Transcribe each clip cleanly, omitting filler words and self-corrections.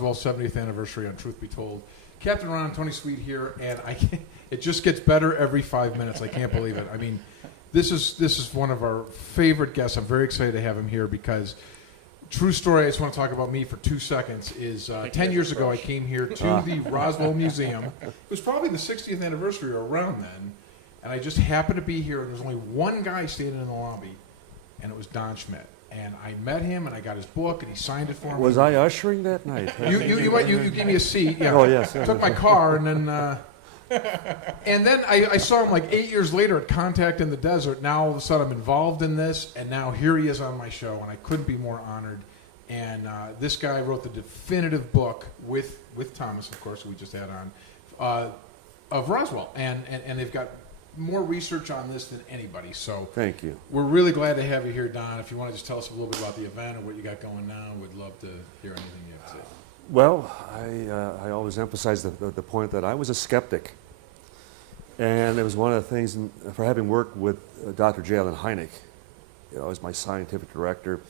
Roswell 70th anniversary on Truth Be Told. Captain Ron and Tony Sweet here, and it just gets better every 5 minutes. I can't believe it. I mean, this is one of our favorite guests. I'm very excited to have him here because, true story, I just want to talk about me for 2 seconds, is 10 years ago I came here to the Roswell Museum. It was probably the 60th anniversary or around then, and I just happened to be here, and there was only one guy standing in the lobby, and it was Don Schmitt. And I met him, and I got his book, and he signed it for me. Was I ushering that night? You gave me a seat. Yeah. Oh, yes. Took my car, and then I saw him like 8 years later at Contact in the Desert. Now all of a sudden I'm involved in this, and now here he is on my show, and I couldn't be more honored. And this guy wrote the definitive book with Thomas, of course, who we just had on, of Roswell, and they've got more research on this than anybody. So thank you. We're really glad to have you here, Don. If you want to just tell us a little bit about the event or what you got going now, we'd love to hear anything you have to say. Well, I always emphasize the point that I was a skeptic. And it was one of the things, for having worked with Dr. Hynek, as my scientific director,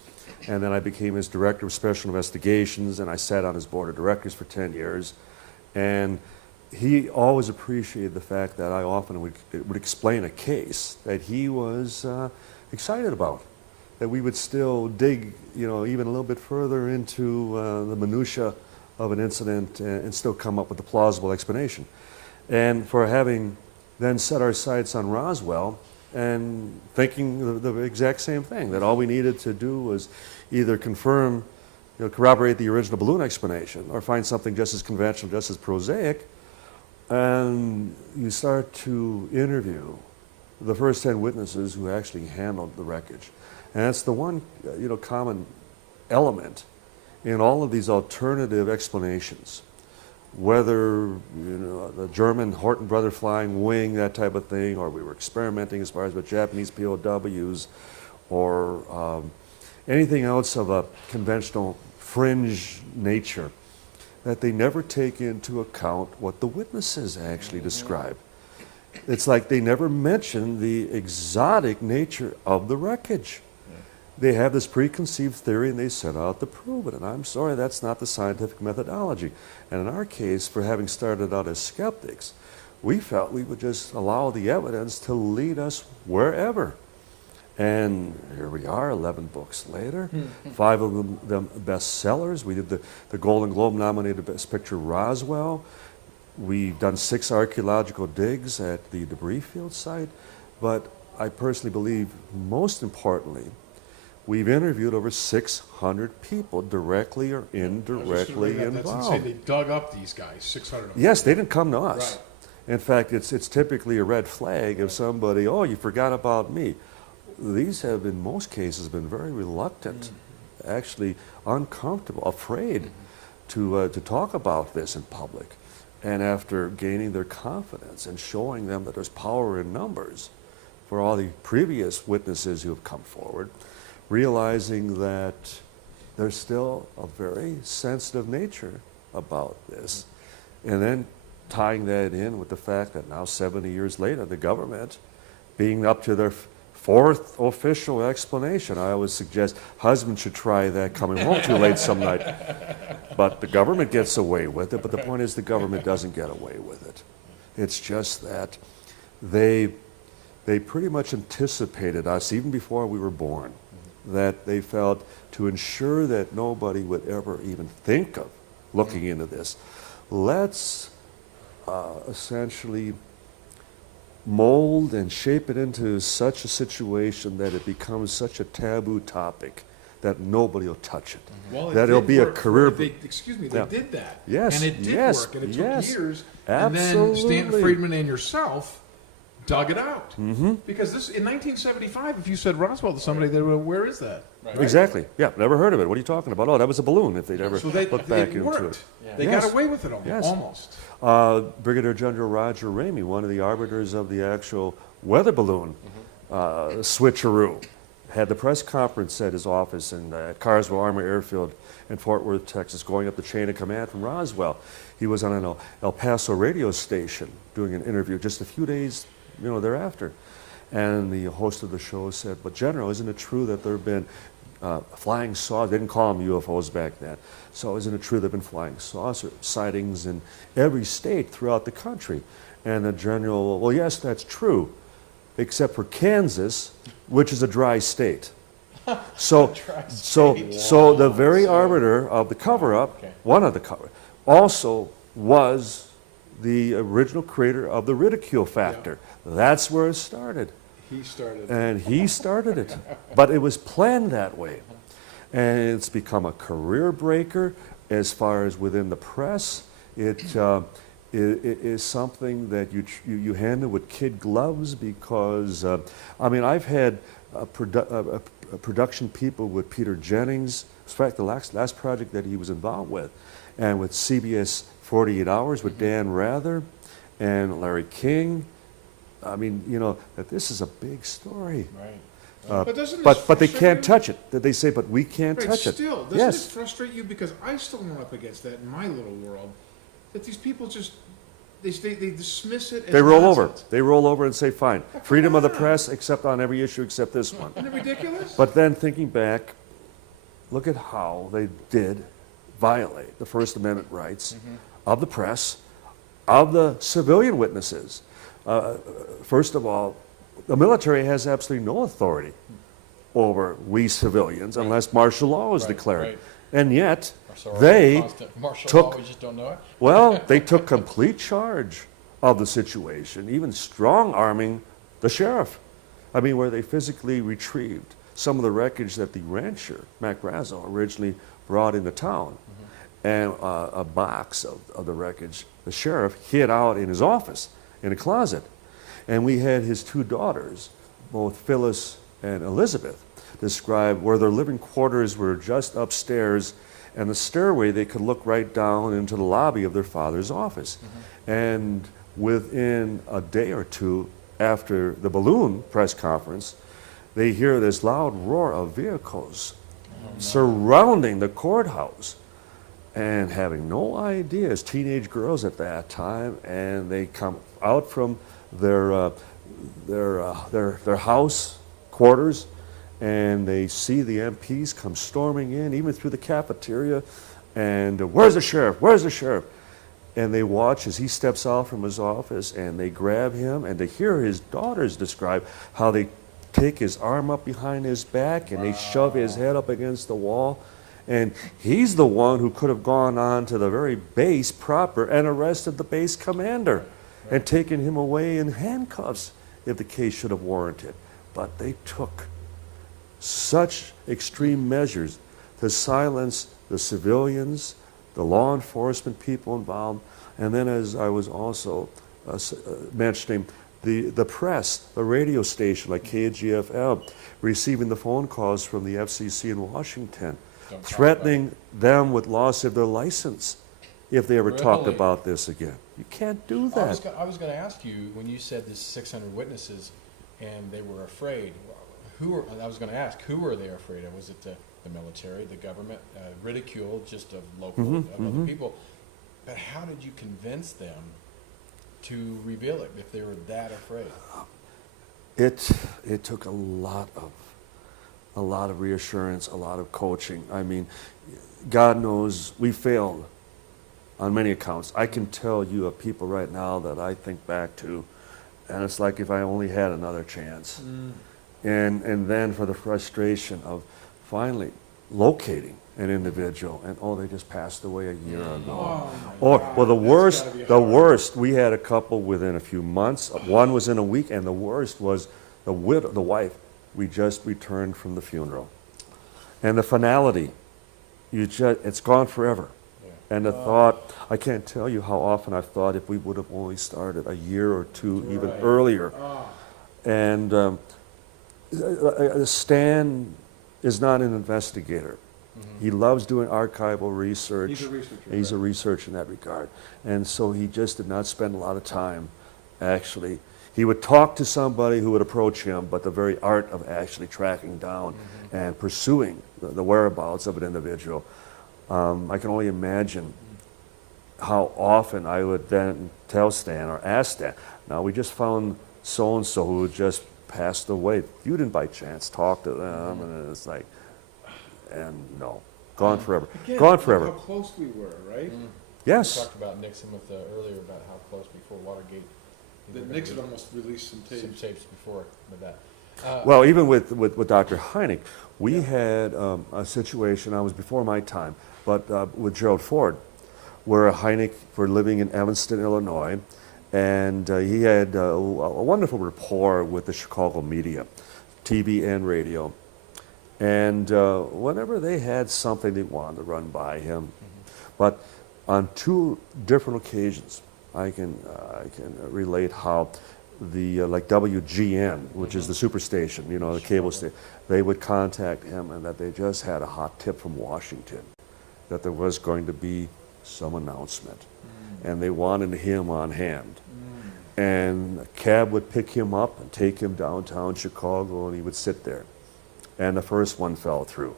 and then I became his director of special investigations, and I sat on his board of directors for 10 years. And he always appreciated the fact that I often would explain a case that he was excited about, that we would still dig, even a little bit further into the minutia of an incident and still come up with a plausible explanation. And for having then set our sights on Roswell and thinking the exact same thing, that all we needed to do was either confirm, corroborate the original balloon explanation or find something just as conventional, just as prosaic. And you start to interview the first 10 witnesses who actually handled the wreckage. And that's the one, common element in all of these alternative explanations. Whether, the German Horton brother flying wing, that type of thing, or we were experimenting as far as with Japanese POWs, or anything else of a conventional fringe nature, that they never take into account what the witnesses actually describe. It's like they never mention the exotic nature of the wreckage. They have this preconceived theory and they set out to prove it. And I'm sorry, that's not the scientific methodology. And in our case, for having started out as skeptics, we felt we would just allow the evidence to lead us wherever. And here we are, 11 books later, 5 of them bestsellers. We did the Golden Globe nominated Best Picture Roswell. We've done 6 archaeological digs at the debris field site. But I personally believe, most importantly, we've interviewed over 600 people directly or indirectly involved. That's insane. They dug up these guys, 600 of them. Yes, they didn't come to us. Right. In fact, it's typically a red flag if somebody, oh, you forgot about me. These have, in most cases, been very reluctant, actually uncomfortable, afraid to talk about this in public. And after gaining their confidence and showing them that there's power in numbers for all the previous witnesses who have come forward, realizing that there's still a very sensitive nature about this. And then tying that in with the fact that now 70 years later, the government, being up to their 4th official explanation. I always suggest husbands should try that coming home too late some night. But the government gets away with it, but the point is the government doesn't get away with it. It's just that they pretty much anticipated us even before we were born, that they felt to ensure that nobody would ever even think of looking into this, let's essentially mold and shape it into such a situation that it becomes such a taboo topic that nobody will touch it. Well, that it'll be a career. They did that. Yes, and it did yes, work, and it yes, took years. absolutely. And then Stanton Friedman and yourself dug it out. Because this in 1975, if you said Roswell to somebody, they would, where is that? Right. Exactly. Yeah, never heard of it. What are you talking about? Oh, that was a balloon. If they'd ever looked back into it. Yeah. They got away with it almost. Brigadier General Roger Ramey, one of the arbiters of the actual weather balloon switcheroo, had the press conference at his office at Carswell Army Airfield in Fort Worth, Texas, going up the chain of command from Roswell. He was on an El Paso radio station doing an interview just a few days thereafter. And the host of the show said, but General, isn't it true that there have been flying saucer. They didn't call them UFOs back then. So isn't it true there have been flying saucer sightings in every state throughout the country? And the general, well, yes, that's true, except for Kansas, which is a dry state. So, so the very arbiter of the cover-up, one of the cover, also was the original creator of the ridicule factor. Yeah. That's where it started. He started it. And he started it. But it was planned that way. And it's become a career breaker as far as within the press. It is something that you handle with kid gloves because, I mean, I've had production people with Peter Jennings, in fact, the last project that he was involved with, and with CBS 48 Hours with Dan Rather and Larry King. I mean, you know, that this is a big story. Right. But they can't touch it. They say, but we can't touch it. Still, doesn't it frustrate you? Because I still run up against that in my little world, that these people just, they dismiss it as They roll nonsense. over. They roll over and say, fine, freedom of the press, except on every issue except this one. Isn't it ridiculous? But then thinking back, look at how they did violate the First Amendment rights of the press, of the civilian witnesses. First of all, the military has absolutely no authority over we civilians unless martial law is declared. Right. And yet, they took, we just don't know it. well, they took complete charge of the situation, even strong-arming the sheriff. I mean, where they physically retrieved some of the wreckage that the rancher, Mac Razzo, originally brought into town. And a box of the wreckage, the sheriff hid out in his office, in a closet. And we had his two daughters, both Phyllis and Elizabeth, describe where their living quarters were just upstairs, and the stairway they could look right down into the lobby of their father's office. And within a day or two after the balloon press conference, they hear this loud roar of vehicles surrounding the courthouse, and having no idea as teenage girls at that time, and they come out from their house quarters, and they see the MPs come storming in, even through the cafeteria, and where's the sheriff? Where's the sheriff? And they watch as he steps out from his office, and they grab him, and to hear his daughters describe how they take his arm up behind his back, and they shove his head up against the wall. And he's the one who could have gone on to the very base proper and arrested the base commander and taken him away in handcuffs if the case should have warranted. But they took such extreme measures to silence the civilians, the law enforcement people involved, and then, as I was also mentioning, the press, the radio station like KGFL, receiving the phone calls from the FCC in Washington, threatening them with loss of their license if they ever talked about this again. You can't do that. I was going to ask you, when you said there's 600 witnesses and they were afraid, I was going to ask, who were they afraid of? Was it the military, the government, ridicule just of local, of other people? But how did you convince them to reveal it if they were that afraid? It took a lot of reassurance, a lot of coaching. I mean, God knows we failed on many accounts. I can tell you of people right now that I think back to, and it's like if I only had another chance. And then for the frustration of finally locating an individual, and they just passed away a year ago. Well, the worst, we had a couple within a few months. One was in a week, and the worst was the wife. We just returned from the funeral. And the finality, it's gone forever. And the thought, I can't tell you how often I've thought if we would have only started a year or two even earlier. And Stan is not an investigator. He loves doing archival research. He's a researcher. He's a researcher in that regard. And so he just did not spend a lot of time, actually. He would talk to somebody who would approach him, but the very art of actually tracking down and pursuing the whereabouts of an individual. I can only imagine how often I would then tell Stan or ask Stan, now we just found so-and-so who just passed away. You didn't by chance talk to them, and it's like, and no, gone forever. Again, Gone look forever. how close we were, right? We Yes. talked about Nixon earlier about how close before Watergate. they That were Nixon gonna almost released some do some tapes. tapes before with that. Well, even with Dr. Hynek, we had a situation, I was before my time, but with Gerald Ford, where Hynek were living in Evanston, Illinois, and he had a wonderful rapport with the Chicago media, TV and radio. And whenever they had something they wanted to run by him, but on two different occasions, I can relate how the like WGN, which is the superstation, you know, the cable station, they would contact him and that they just had a hot tip from Washington that there was going to be some announcement, and they wanted him on hand. And a cab would pick him up and take him downtown Chicago, and he would sit there. And the first one fell through.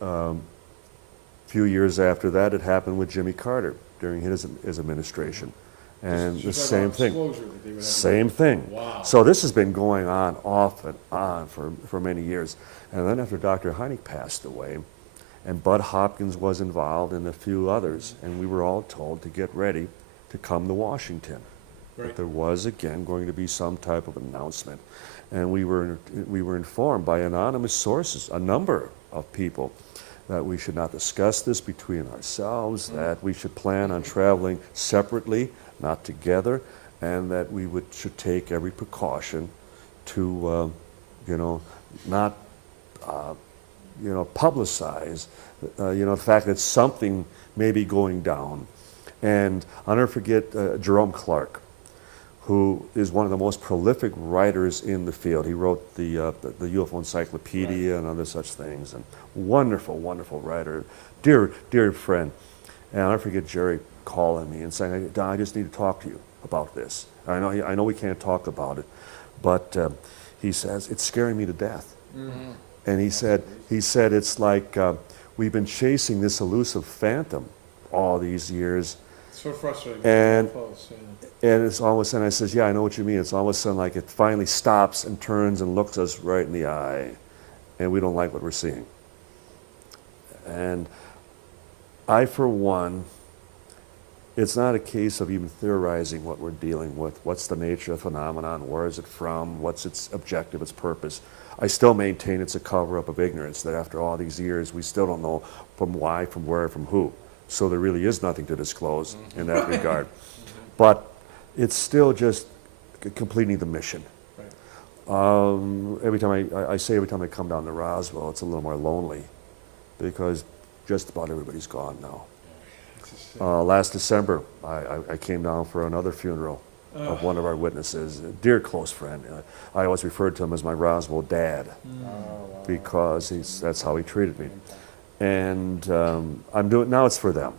A few years after that, it happened with Jimmy Carter during his administration. And the same thing. Same thing. Wow. So this has been going on off and on for many years. And then after Dr. Hynek passed away, and Bud Hopkins was involved and a few others, and we were all told to get ready to come to Washington. Right. That there was again going to be some type of announcement. And we were informed by anonymous sources, a number of people, that we should not discuss this between ourselves, that we should plan on traveling separately, not together, and that we should take every precaution to, not, publicize, the fact that something may be going down. And I'll never forget Jerome Clark, who is one of the most prolific writers in the field. He wrote the UFO Encyclopedia and other such things, and wonderful, wonderful writer, dear friend. And I'll never forget Jerry calling me and saying, "Don, I just need to talk to you about this. I know we can't talk about it, but he says it's scaring me to death." Mm-hmm. And he said it's like we've been chasing this elusive phantom all these years. So frustrating. And Close, yeah. And it's all of a sudden, I says, "Yeah, I know what you mean." It's all of a sudden like it finally stops and turns and looks us right in the eye, and we don't like what we're seeing. And I, for one, it's not a case of even theorizing what we're dealing with. What's the nature of the phenomenon? Where is it from? What's its objective, its purpose? I still maintain it's a cover-up of ignorance, that after all these years, we still don't know from why, from where, from who. So there really is nothing to disclose in that regard. But it's still just completing the mission. Right. Every time every time I come down to Roswell, it's a little more lonely because just about everybody's gone now. Last December, I came down for another funeral of one of our witnesses, a dear close friend. I always referred to him as my Roswell dad because that's how he treated me. And I'm doing now. It's for them.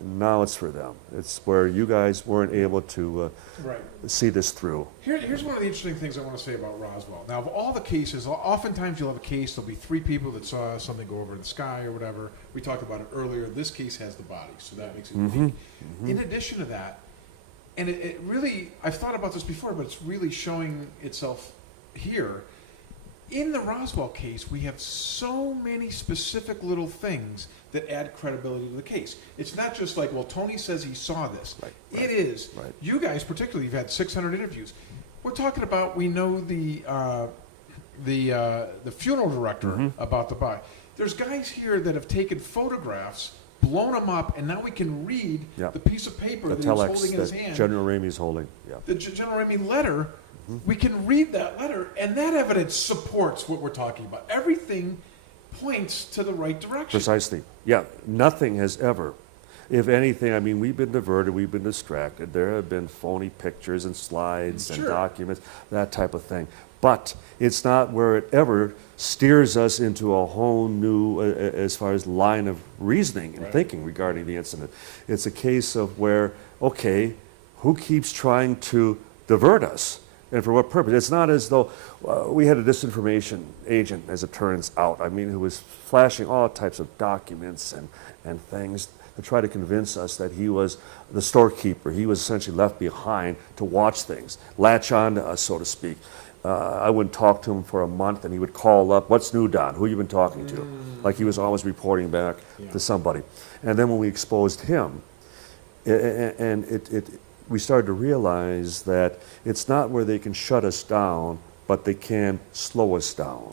Now it's for them. It's where you guys weren't able to Right. see this through. Here's one of the interesting things I want to say about Roswell. Now, of all the cases, oftentimes you'll have a case, there'll be three people that saw something go over in the sky or whatever. We talked about it earlier. This case has the body, so that makes it unique. In addition to that, and it really, I've thought about this before, but it's really showing itself here. In the Roswell case, we have so many specific little things that add credibility to the case. It's not just like, well, Tony says he saw this. Right, It is. right. You guys, particularly, you've had 600 interviews. We're talking about, we know the funeral director about the body. There's guys here that have taken photographs, blown them up, and now we can read Yeah. the piece of paper The that he was telex holding in his that hand. General Ramey's holding. Yeah. The General Remy letter, we can read that letter, and that evidence supports what we're talking about. Everything points to the right direction. Precisely. Yeah. Nothing has ever, if anything, I mean, we've been diverted, we've been distracted. There have been phony pictures and slides and Sure. documents, that type of thing. But it's not where it ever steers us into a whole new, as far as line of reasoning and Right. thinking regarding the incident. It's a case of where, okay, who keeps trying to divert us? And for what purpose? It's not as though we had a disinformation agent, as it turns out. I mean, who was flashing all types of documents and things to try to convince us that he was the storekeeper. He was essentially left behind to watch things, latch on to us, so to speak. I wouldn't talk to him for a month, and he would call up, "What's new, Don? Who you been talking to?" Like he was always reporting back to somebody. And then when we exposed him, we started to realize that it's not where they can shut us down, but they can slow us down.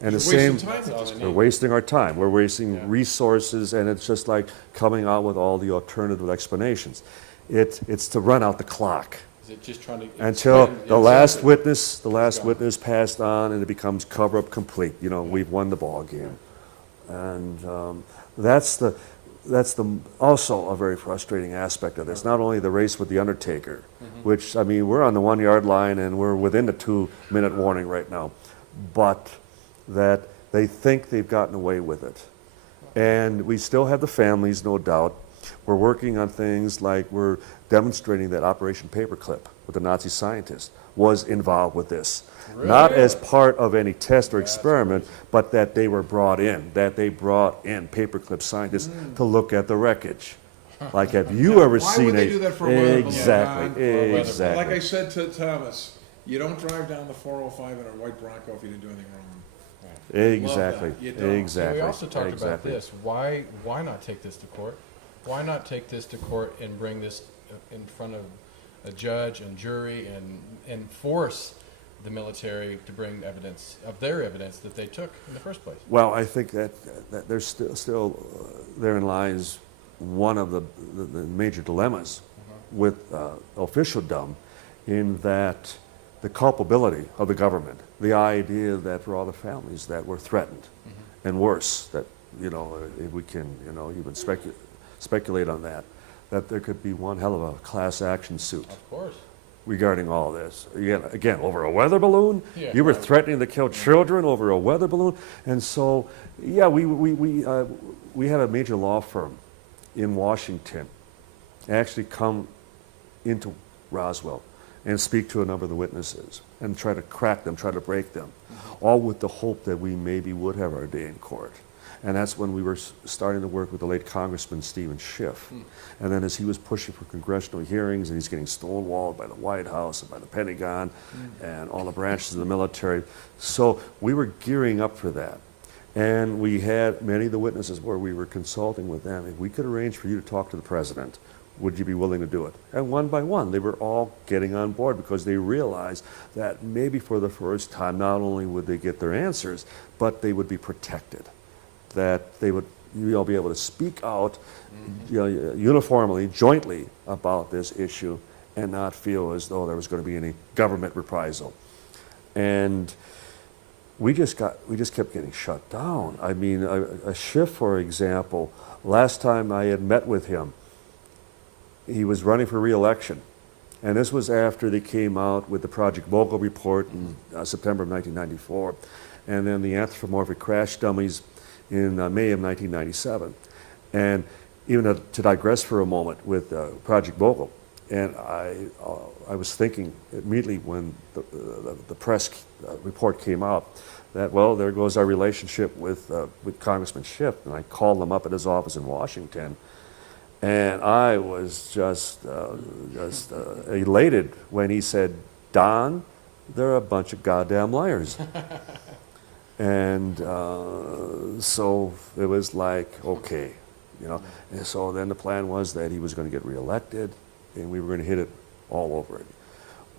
And the You're wasting same, time with this we're wasting our time. We're wasting resources, and it's just like coming out with all the alternative explanations. It's to run out the clock Is it just trying to until expand- the yeah, last exactly. witness passed on, and it becomes cover-up complete. You know, we've won the ball game, and that's also a very frustrating aspect of this. Not only the race with the Undertaker, which, I mean, we're on the 1 yard line and we're within the 2-minute warning right now, but that they think they've gotten away with it. And we still have the families, no doubt. We're working on things like we're demonstrating that Operation Paperclip with the Nazi scientist was involved with this. Not as part of any test or experiment, but that they were brought in, that they brought in paperclip scientists to look at the wreckage. Like, have you ever Why seen would they do that for a weather balloon, Exactly, Don? exactly. Like I said to Thomas, you don't drive down the 405 in a white Bronco if you didn't do anything wrong. Exactly, Love that. You don't. exactly. So we also talked about exactly. this. Why not take this to court? Why not take this to court and bring this in front of a judge and jury and force the military to bring evidence of their evidence that they took in the first place? Well, I think that there's still therein lies one of the major dilemmas with officialdom, in that the culpability of the government, the idea that for all the families that were threatened, and worse, that, you know, if we can, you know, even speculate on that there could be one hell of a class action suit Of course. regarding all this. Again, over a weather balloon? Yeah, You were right. threatening to kill children over a weather balloon? And so, yeah, we had a major law firm in Washington actually come into Roswell and speak to a number of the witnesses and try to crack them, try to break them, all with the hope that we maybe would have our day in court. And that's when we were starting to work with the late Congressman Stephen Schiff. And then as he was pushing for congressional hearings, and he's getting stonewalled by the White House and by the Pentagon and all the branches of the military. So we were gearing up for that. And we had many of the witnesses where we were consulting with them. If we could arrange for you to talk to the president, would you be willing to do it? And one by one, they were all getting on board, because they realized that maybe for the first time, not only would they get their answers, but they would be protected. That they would, you all be able to speak out, you know, uniformly, jointly about this issue, and not feel as though there was going to be any government reprisal. And we just kept getting shut down. I mean, a Schiff, for example, last time I had met with him, he was running for re-election. And this was after they came out with the Project Vogel report in September of 1994, and then the anthropomorphic crash dummies in May of 1997. And even to digress for a moment with Project Vogel, and I was thinking immediately when the press report came out that, well, there goes our relationship with Congressman Schiff. And I called him up at his office in Washington, and I was just elated when he said, "Don, they're a bunch of goddamn liars." And so it was like, okay, you know. And so then the plan was that he was going to get reelected, and we were going to hit it all over it.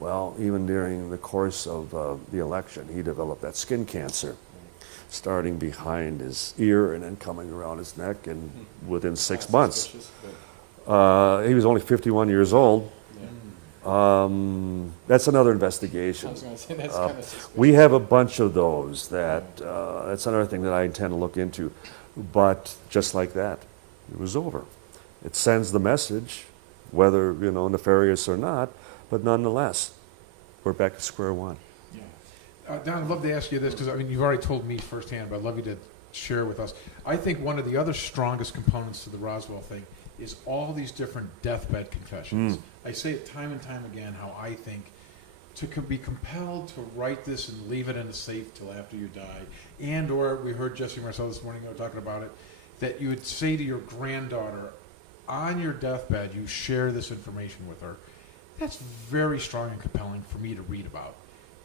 Well, even during the course of the election, he developed that skin cancer, starting behind his ear and then coming around his neck, and within 6 months. He was only 51 years old. That's another investigation. I was going to say that's kind of suspicious. We have a bunch of those that, that's another thing that I intend to look into. But just like that, it was over. It sends the message, whether, you know, nefarious or not, but nonetheless, we're back to square one. Don, I'd love to ask you this, because I mean, you've already told me firsthand, but I'd love you to share with us. I think one of the other strongest components to the Roswell thing is all these different deathbed confessions. I say it time and time again how I think to be compelled to write this and leave it in a safe till after you die, and or we heard Jesse Marcel this morning talking about it, that you would say to your granddaughter on your deathbed, you share this information with her. That's very strong and compelling for me to read about.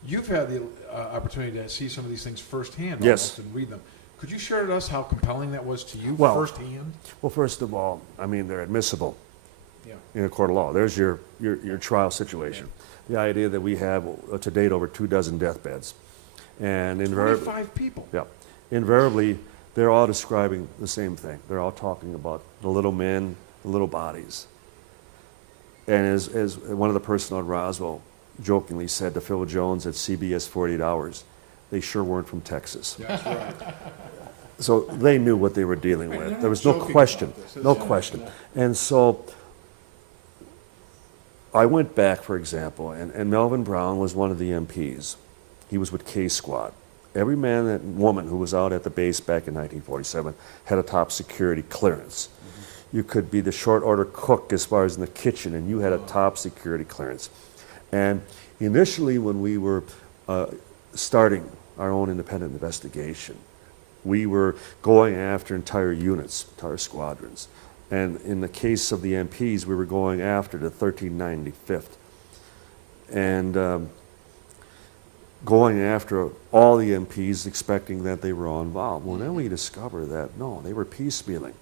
You've had the opportunity to see some of these things firsthand, Yes. almost, and read them. Could you share with us how compelling that was to you Well- firsthand? Well, first of all, I mean, they're admissible Yeah. in a court of law. There's your trial situation. The idea that we have to date over 24 deathbeds. And invariably, 25 people. yeah, invariably, they're all describing the same thing. They're all talking about the little men, the little bodies. And as one of the personnel at Roswell jokingly said to Phil Jones at CBS 48 Hours, they sure weren't from Texas. That's right. So they knew what they were dealing Right, with. they're There not was no joking question, about this. no It's- question. And so I went back, for example, and Melvin Brown was one of the MPs. He was with K Squad. Every man and woman who was out at the base back in 1947 had a top security clearance. You could be the short order cook as far as in the kitchen, and you had a top security clearance. And initially, when we were starting our own independent investigation, we were going after entire units, entire squadrons. And in the case of the MPs, we were going after the 1395th. And going after all the MPs, expecting that they were all involved. Well, then we discovered that, no, they were piecemealing.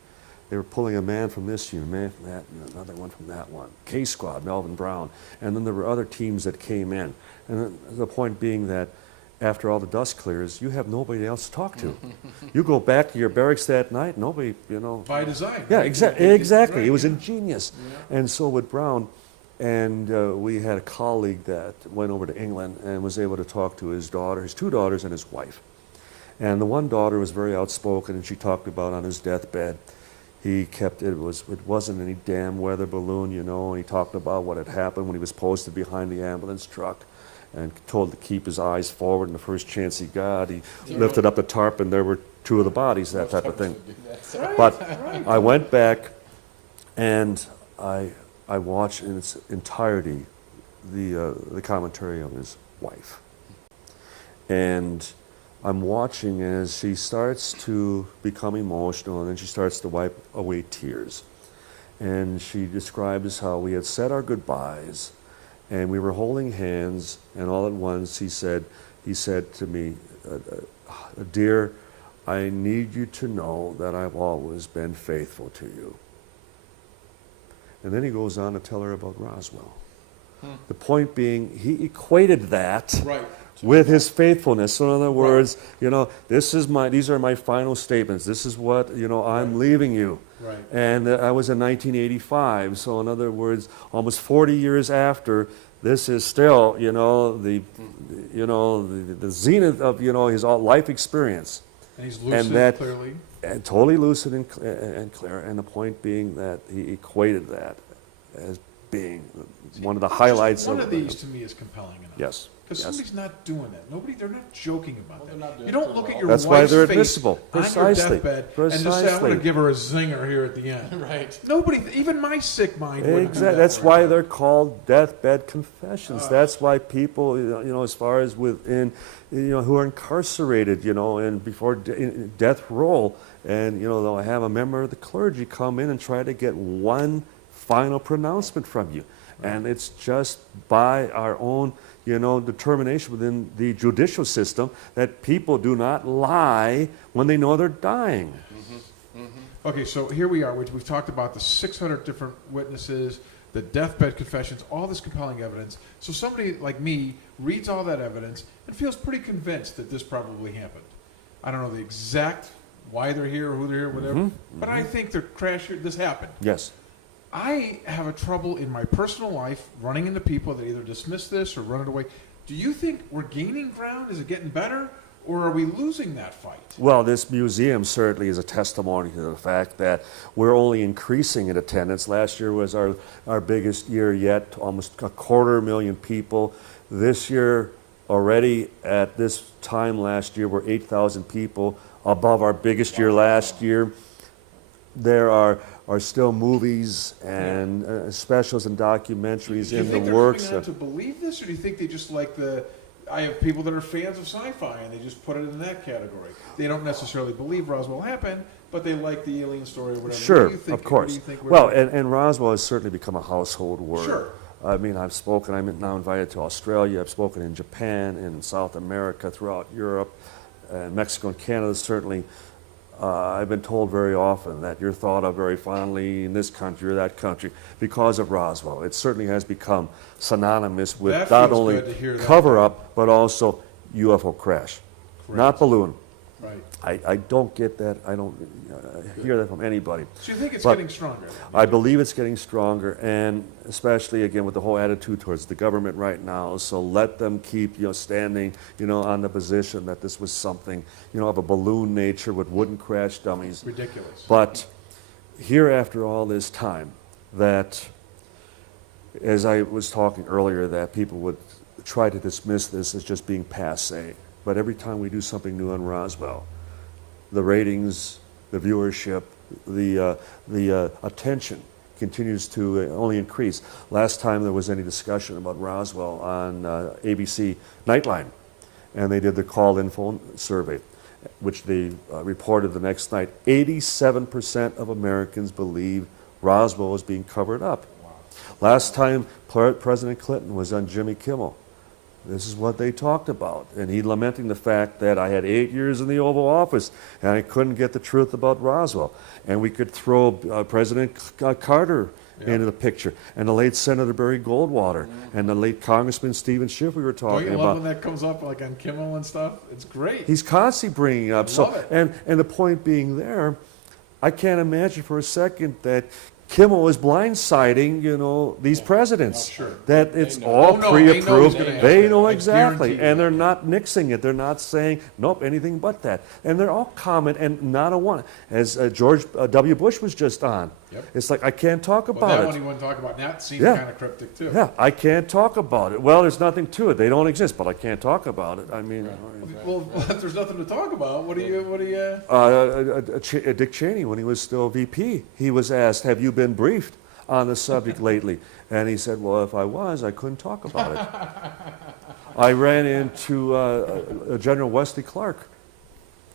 They were pulling a man from this unit, a man from that unit, another one from that one. K-Squad, Melvin Brown. And then there were other teams that came in. And the point being that after all the dust clears, you have nobody else to talk to. You go back to your barracks that night, nobody, you know. By design. Yeah, right? exactly. Right, It was yeah. ingenious. Yeah. And so with Brown, and we had a colleague that went over to England and was able to talk to his daughter, his two daughters, and his wife. And the one daughter was very outspoken, and she talked about on his deathbed, he kept it wasn't any damn weather balloon, you know. And he talked about what had happened when he was posted behind the ambulance truck, and told to keep his eyes forward. And the first chance he got, he lifted up the tarp, and there were two of the bodies, that type of thing. Right, But right. I went back, and I watched in its entirety the commentary of his wife. And I'm watching as she starts to become emotional, and then she starts to wipe away tears. And she describes how we had said our goodbyes, and we were holding hands, and all at once he said to me, "Dear, I need you to know that I've always been faithful to you." And then he goes on to tell her about Roswell. The point being, he equated that Right. with his faithfulness. So in other words, you know, these are my final statements. This is what, you know, I'm leaving you. Right. And I was in 1985. So in other words, almost 40 years after, this is still, you know, the zenith of, you know, his life experience. And he's lucid, that- clearly. And totally lucid and clear. And the point being that he equated that as being one of the highlights One of of these, to me, is compelling enough. Yes. Because yes. somebody's not doing that. They're not joking about Well, that. they're not doing You don't it look for at all. your That's why wife's they're face admissible. on your Precisely. deathbed and just say, I'm Precisely. going to give her a zinger here at the end. Right. Nobody, even my sick mind wouldn't do Exactly. that That's right why now. they're called deathbed confessions. Oh. That's why people, you know, as far as within, you know, who are incarcerated, you know, and before in death row, and you know, they'll have a member of the clergy come in and try to get one final pronouncement from you, and it's just by our own, you know, determination within the judicial system that people do not lie when they know they're dying. Okay, so here we are. We've talked about the 600 different witnesses, the deathbed confessions, all this compelling evidence. So somebody like me reads all that evidence and feels pretty convinced that this probably happened. I don't know the exact why they're here or who they're here, whatever, but I think they're crashed. This happened. Yes. I have a trouble in my personal life running into people that either dismiss this or run it away. Do you think we're gaining ground? Is it getting better? Or are we losing that fight? Well, this museum certainly is a testimony to the fact that we're only increasing in attendance. Last year was our biggest year yet, almost 250,000 people. This year, already at this time last year, we're 8,000 people above our biggest year last year. There are still movies and specials and documentaries Do you in think the they're works. coming out to believe this, or do you think they just like I have people that are fans of sci-fi and they just put it in that category. They don't necessarily believe Roswell happened, but they like the alien story or whatever. Sure, What do you think, of course. What do you think Well, and Roswell has certainly become a household word. Sure. I mean, I've spoken, I'm now invited to Australia, I've spoken in Japan, in South America, throughout Europe, and Mexico and Canada certainly. I've been told very often that you're thought of very fondly in this country or that country because of Roswell. It certainly has become synonymous with That not feels only good to hear that. cover-up, but also UFO crash. Correct. Not balloon. Right. I don't get that. I don't hear that from anybody. So you think it's But getting stronger? I believe it's getting stronger, and especially again with the whole attitude towards the government right now. So let them keep, standing, on the position that this was something, of a balloon nature with wooden crash dummies. Ridiculous. But here, after all this time, that, as I was talking earlier, that people would try to dismiss this as just being passé. But every time we do something new on Roswell, the ratings, the viewership, the attention continues to only increase. Last time there was any discussion about Roswell on ABC Nightline, and they did the call-in phone survey, which they reported the next night. 87% of Americans believe Roswell is being covered up. Wow. Last time President Clinton was on Jimmy Kimmel, this is what they talked about. And he lamenting the fact that I had 8 years in the Oval Office and I couldn't get the truth about Roswell. And we could throw President Carter into the picture, and the late Senator Barry Goldwater, and the late Congressman Stephen Schiff we were Don't talking you about. love when that comes up like on Kimmel and stuff? It's great. He's constantly bringing up. So, love it. and the point being there, I can't imagine for a second that Kimmel is blindsiding, these presidents. Oh, sure. That They it's know. all Oh, no, they know he's pre-approved. gonna ask They that. know I exactly, guarantee and you. they're not nixing it. They're not saying nope, anything but that. And they're all comment, and not a one. As George W. Bush was just on, Yep. it's like I can't talk Well, about that it. one he wouldn't talk about. That seems Yeah. kind of cryptic too. Yeah, I can't talk about it. Well, there's nothing to it. They don't exist, but I can't talk about it. I mean, Well, if there's nothing to talk about, what do you? Dick Cheney, when he was still VP, he was asked, "Have you been briefed on the subject lately?" And he said, "Well, if I was, I couldn't talk about it." I ran into General Wesley Clark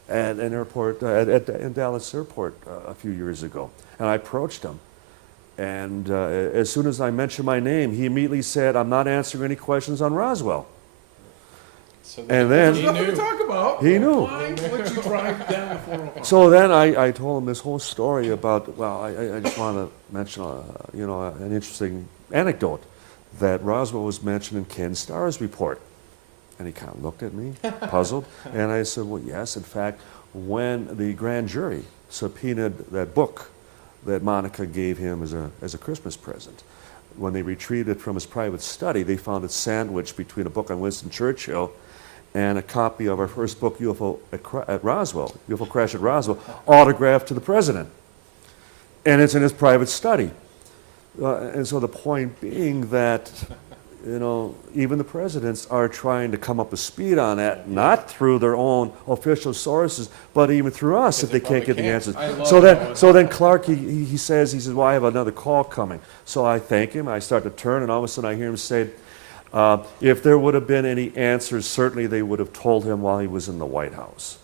at an airport, in Dallas Airport a few years ago, and I approached him. And as soon as I mentioned my name, he immediately said, "I'm not answering any questions on Roswell." So And There's then, nothing to talk about. He knew. Why would you drive down the 405? so then I told him this whole story about, well, I just want to mention, an interesting anecdote, that Roswell was mentioned in Ken Starr's report. And he kind of looked at me, puzzled, and I said, well, yes, in fact, when the grand jury subpoenaed that book that Monica gave him as a Christmas present, when they retrieved it from his private study, they found it sandwiched between a book on Winston Churchill and a copy of our first book, UFO at Roswell, UFO Crash at Roswell, autographed to the president. And it's in his private study. And so the point being that, even the presidents are trying to come up to speed on that, not through their own official sources, but even through us if they can't get the answers. I love So that. then Clark, he says, well, I have another call coming. So I thank him. I start to turn, and all of a sudden I hear him say, if there would have been any answers, certainly they would have told him while he was in the White House.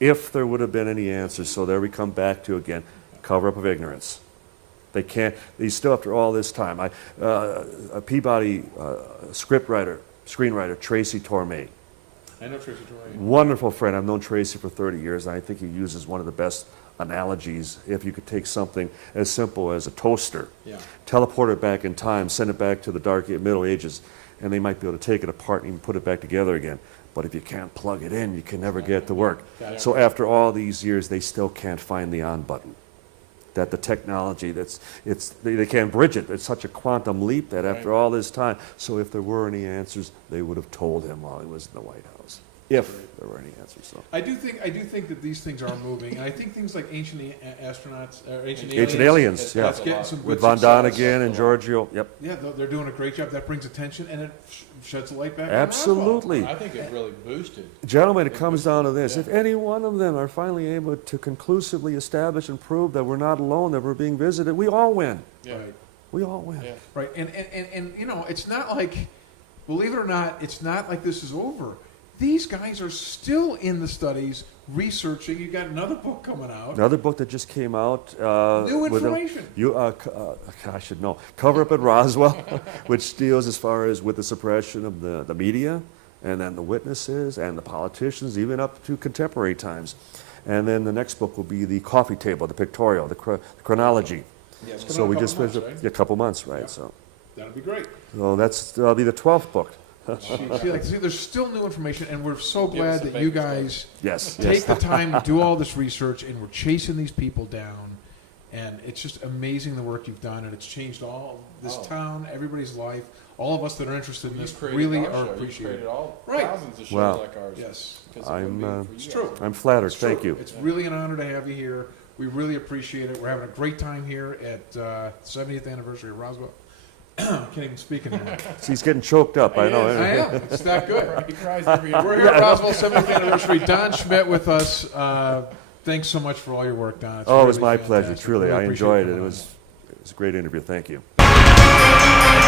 If there would have been any answers. So there we come back to, again, cover up of ignorance. They can't, still after all this time. A Peabody screenwriter, Tracy Torme. I know Tracy Torrey. Wonderful friend. I've known Tracy for 30 years, and I think he uses one of the best analogies. If you could take something as simple as a toaster, Yeah. teleport it back in time, send it back to the Middle Ages, and they might be able to take it apart and put it back together again. But if you can't plug it in, you can never get it to work. Yeah. So after all these years, they still can't find the on button. That the technology, they can't bridge it. It's such a quantum leap that after all this time, so if there were any answers, they would have told him while he was in the White House. If there were any answers. So. I do think that these things are moving, and I think things like ancient astronauts, or ancient Ancient aliens, aliens, yeah. that's getting some good With Von success. Donegan and Giorgio, yep. Yeah, they're doing a great job. That brings attention, and it sheds a light back. Absolutely. I think it really boosted. Gentlemen, it comes down to this. Yeah. If any one of them are finally able to conclusively establish and prove that we're not alone, that we're being visited, we all win. Yeah. Right, We all win. Yeah. right, and it's not like, believe it or not, it's not like this is over. these guys are still in the studies, researching. You got another book coming out. Another book that just came out. New with information. I should know. Cover Up at Roswell, which deals as far as with the suppression of the media, and then the witnesses and the politicians, even up to contemporary times. And then the next book will be the coffee table, the pictorial, the chronology. Yeah, it's coming So out we in a just couple finished months, a couple months, right? Yeah. So, That'll be great. that'll be the 12th book. See, there's still new information, and we're so Give us glad a that you baker's guys Yes. take yes. the time to do all this research, and we're chasing these people down. And it's just amazing the work you've done, and it's changed all this town, everybody's life. All of us that are interested in You this created really our are show. You appreciated. created all Right. thousands of shows Wow. like ours. Yes. 'Cause it wouldn't be for It's you true. guys. I'm flattered. It's Thank true. you. It's really an honor to have you here. We really appreciate it. We're having a great time here at 70th anniversary of Roswell. Can't even speak anymore. See, he's getting choked up. I know. I am. It's that good. He cries every year. We're here at Roswell 70th anniversary. Don Schmitt with us. Thanks so much for all your work, Don. It's Oh, it was really my pleasure. fantastic. Truly, Really I appreciate enjoyed you it. It coming was a great interview. Thank you. on.